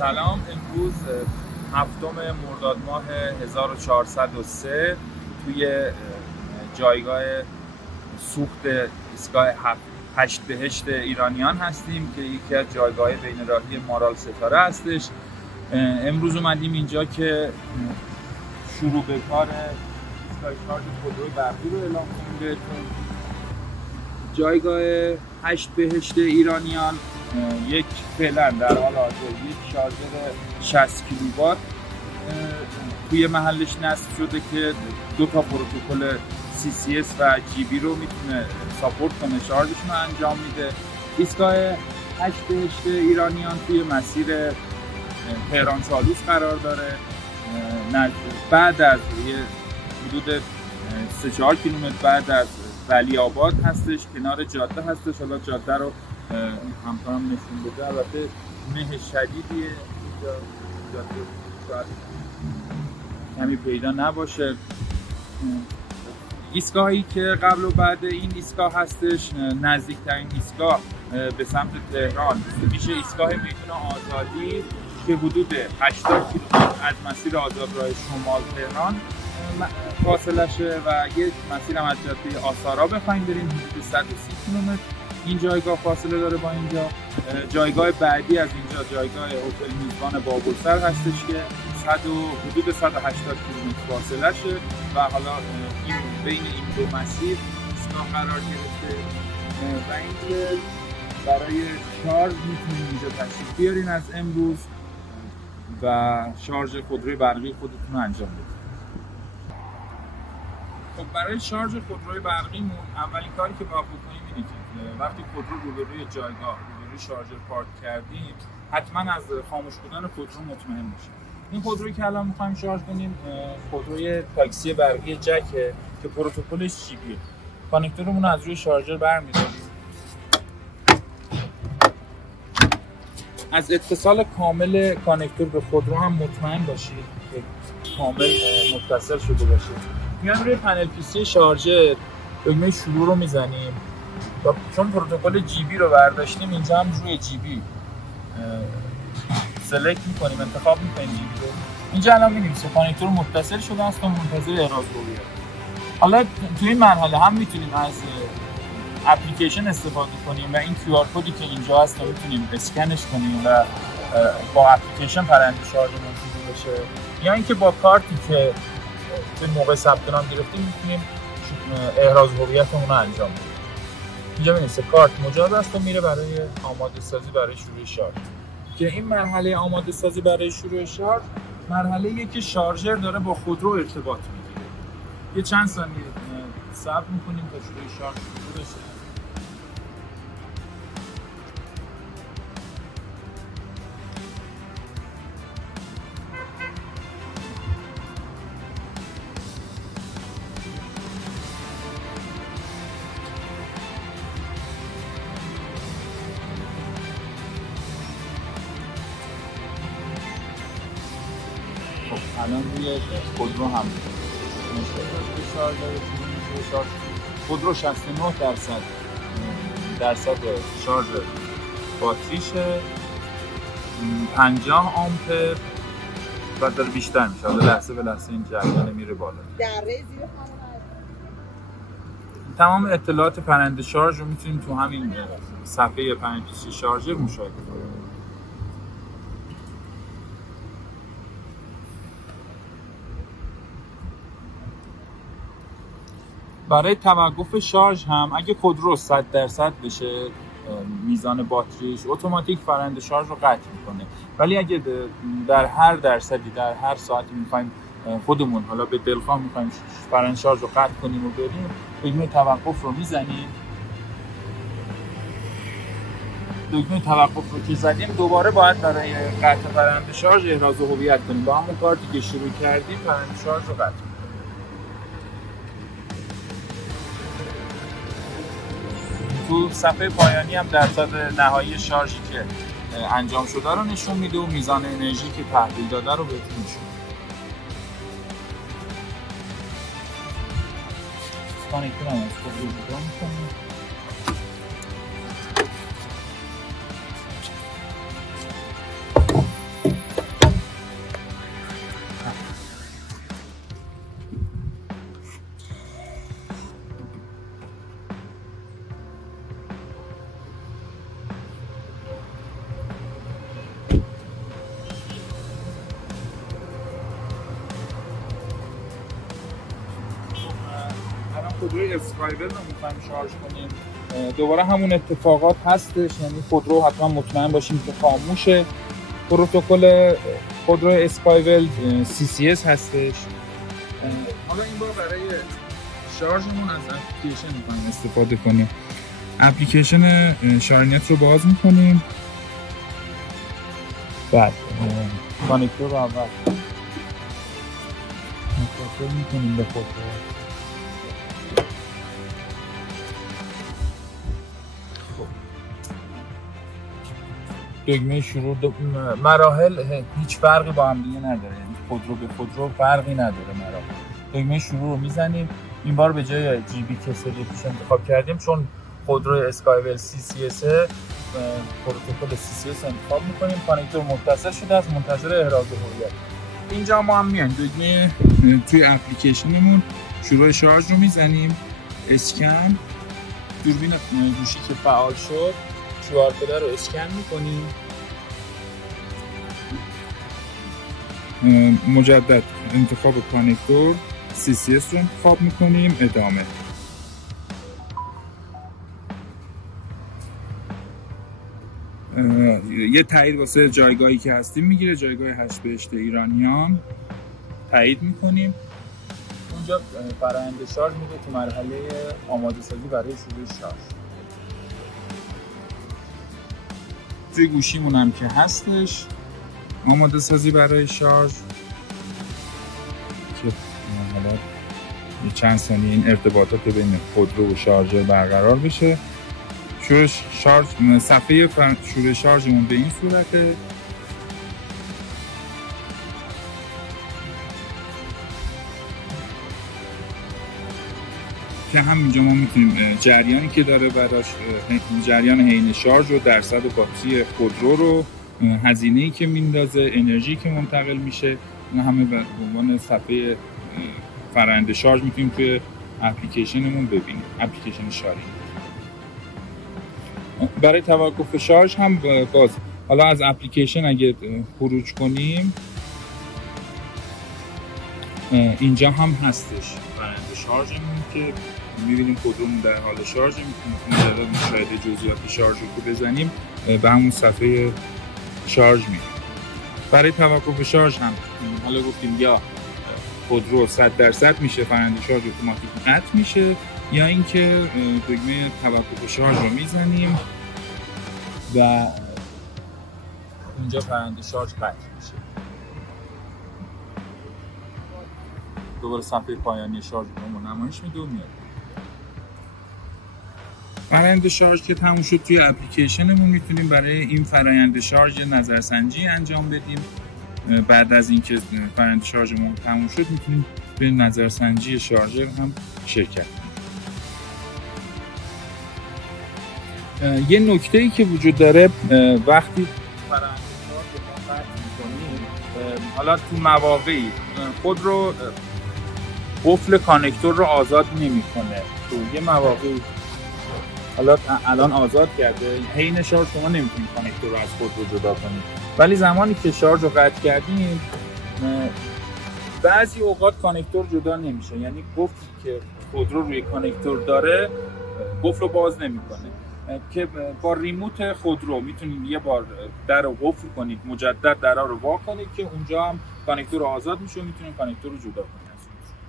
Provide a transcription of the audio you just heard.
سلام. امروز 7 مرداد ماه 1403 توی جایگاه سوخت ایستگاه 8 بهشت ایرانیان هستیم که یکی از جایگاه بین‌راهی مارال ستاره هستش. امروز اومدیم اینجا که شروع به کار ایستگاه شارژ خودروی برقی رو اعلام کنیم بهتون. جایگاه 8 بهشت ایرانیان یک فعلا در حال حاضر یک شارژر 60 کیلووات توی محلش نصب شده که دو تا پروتکل CCS و GB رو میتونه ساپورت کنه، شارژشون رو انجام میده. ایستگاه 8 بهشت ایرانیان توی مسیر تهران چالوس قرار داره. بعد از یه حدود 3-4 کیلومتر بعد از ولی آباد هستش، کنار جاده هستش. حالا جاده رو همکارم نشون بده. البته مه شدیدیه اینجا، جاده شاید کمی پیدا نباشه. ایستگاهی که قبل و بعد این ایستگاه هستش، نزدیکترین ایستگاه به سمت تهران میشه ایستگاه میدون آزادی که حدود 80 کیلومتر از مسیر آزادراه شمال تهران فاصلشه و یک مسیر هم از جاده آثارا بخوایم بریم حدود 130 کیلومتر این جایگاه فاصله داره با اینجا. جایگاه بعدی از اینجا جایگاه هتل میزبان بابلسر هستش که حدود 180 کیلومتر فاصله شه و حالا این بین این دو مسیر ایستگاه قرار گرفته و اینکه برای شارژ میتونید اینجا تشریف بیارین از امروز و شارژ خودروی برقی خودتون رو انجام بدید. خب برای شارژ خودروی برقیمون اولین کاری که باید بکنیم اینه که وقتی خودرو روبروی جایگاه روبروی شارژر پارک کردیم حتما از خاموش بودن خودرو مطمئن باشیم. این خودرویی که الان می‌خوایم شارژ کنیم خودروی تاکسی برقی جکه که پروتکلش جیبیه. کانکتورمون رو از روی شارژر برمی‌داریم. از اتصال کامل کانکتور به خودرو هم مطمئن باشید که کامل متصل شده باشه. میایم روی پنل پیسی شارژر دکمه شروع رو میزنیم و چون پروتکل جیبی رو برداشتیم اینجا هم روی جیبی سلکت میکنیم، انتخاب میکنیم جیبی رو. اینجا الان می‌بینیم کانکتور متصل شده است و منتظر احراز هویت. حالا توی این مرحله هم میتونیم از اپلیکیشن استفاده کنیم و این QR کدی که اینجا هست رو میتونیم اسکنش کنیم و با اپلیکیشن پرنده شارژمون شروع بشه، یا اینکه با کارتی که به موقع ثبت نام گرفتیم میتونیم احراز هویتمون رو انجام بدیم. اینجا می‌نویسه کارت مجاز است و میره برای آماده سازی برای شروع شارژ. که این مرحله آماده سازی برای شروع شارژ مرحله‌ایه که شارژر داره با خودرو ارتباط میگیره. یه چند ثانیه صبر می‌کنیم تا شروع شارژ شروع بشه. الان روی خودرو هم خودرو 69% شارژ باتریشه، 50 آمپر و داره بیشتر میشه. لحظه به لحظه این جریان میره بالا. تمام اطلاعات پرنده شارژ رو میتونیم تو همین صفحه پرنده پیسی شارژر مشاهده کنیم. برای توقف شارژ هم اگه خودرو 100% بشه میزان باتریش اتوماتیک پرنده شارژ رو قطع میکنه، ولی اگه در هر درصدی در هر ساعتی میخوایم خودمون حالا به دلخواه میخوایم پرنده شارژ رو قطع کنیم و بریم، دکمه توقف رو میزنیم. دکمه توقف رو که زدیم دوباره باید برای قطع پرنده شارژ احراز هویت کنیم. با همون کارتی که شروع کردیم پرنده شارژ رو قطع. تو صفحه پایانی هم درصد نهایی شارژی که انجام شده رو نشون میده و میزان انرژی که تحویل داده رو بهتون نشون میده. کانکتور هم از خود رو جدا میکنیم. خودروی اسکایول رو میخوایم شارژ کنیم دوباره همون اتفاقات هستش، یعنی خودرو حتما مطمئن باشیم که خاموشه. پروتکل خودروی اسکایول CCS هستش. حالا این بار برای شارژمون از اپلیکیشن میخوایم استفاده کنیم. اپلیکیشن شارژنت رو باز میکنیم. بعد کانکتور رو اول متصل میکنیم به خودرو. دکمه شروع مراحل هیچ فرقی با هم دیگه نداره، یعنی خودرو به خودرو فرقی نداره مراحل. دکمه شروع رو میزنیم. این بار به جای GB که سری پیش انتخاب کردیم، چون خودرو اسکایول CCS پروتکل CCS انتخاب میکنیم. کانکتور متصل شده است، منتظر احراز هویت. اینجا ما هم میایم دکمه توی اپلیکیشنمون شروع شارژ رو میزنیم. اسکن، دوربین گوشی که فعال شد QR کد رو اسکن میکنیم. مجدد انتخاب کانکتور CCS رو انتخاب میکنیم. ادامه. یه تایید واسه جایگاهی که هستیم میگیره، جایگاه 8 بهشت ایرانیان تایید میکنیم. اونجا فرآیند شارژ میده تو مرحله آماده سازی برای شروع شارژ. توی گوشیمون هم که هستش آماده سازی برای شارژ که حالا یه چند ثانیه این ارتباطات بین خودرو و شارژر برقرار بشه. شروع شارژ، صفحه شروع شارژمون به این صورته. که همینجا ما میتونیم جریانی که داره براش، جریان حین شارژ و درصد باتری خودرو رو، هزینه‌ای که میندازه، انرژی که منتقل میشه، اینا همه به عنوان صفحه فرآیند شارژ میتونیم توی اپلیکیشنمون ببینیم. اپلیکیشن شارژ برای توقف شارژ هم باز حالا از اپلیکیشن اگه خروج کنیم اینجا هم هستش فرآیند شارژمون که می‌بینیم خودمون در حال شارژ. میتونیم مجدد مشاهده جزئیات شارژ رو که بزنیم به همون صفحه شارژ میریم. برای توقف شارژ هم حالا گفتیم یا خودرو 100% میشه، فرآیند شارژ اتوماتیک قطع میشه، یا اینکه دکمه توقف شارژ رو میزنیم و اینجا فرآیند شارژ قطع میشه. دوباره صفحه پایانی شارژ رو نمایش میده و میاد. فرآیند شارژ که تموم شد توی اپلیکیشنمون میتونیم برای این فرآیند شارژ نظرسنجی انجام بدیم. بعد از اینکه فرآیند شارژمون تموم شد میتونیم به نظرسنجی شارژر هم شرکت کنیم. یه نکته‌ای که وجود داره وقتی فرآیند شارژ رو قطع می‌کنیم، حالا تو مواقعی خود رو قفل کانکتور رو آزاد نمی‌کنه. تو یه مواقعی حالا الان آزاد کرده، حین شارژ شما نمیتونید کانکتور رو از خود رو جدا کنید، ولی زمانی که شارژ رو قطع کردیم بعضی اوقات کانکتور جدا نمیشه، یعنی قفلی که خودرو روی کانکتور داره قفل رو باز نمیکنه. که با ریموت خودرو میتونید یه بار در رو قفل کنید، مجدد در رو وا کنید که اونجا هم کانکتور آزاد میشه و میتونید کانکتور رو جدا کنید.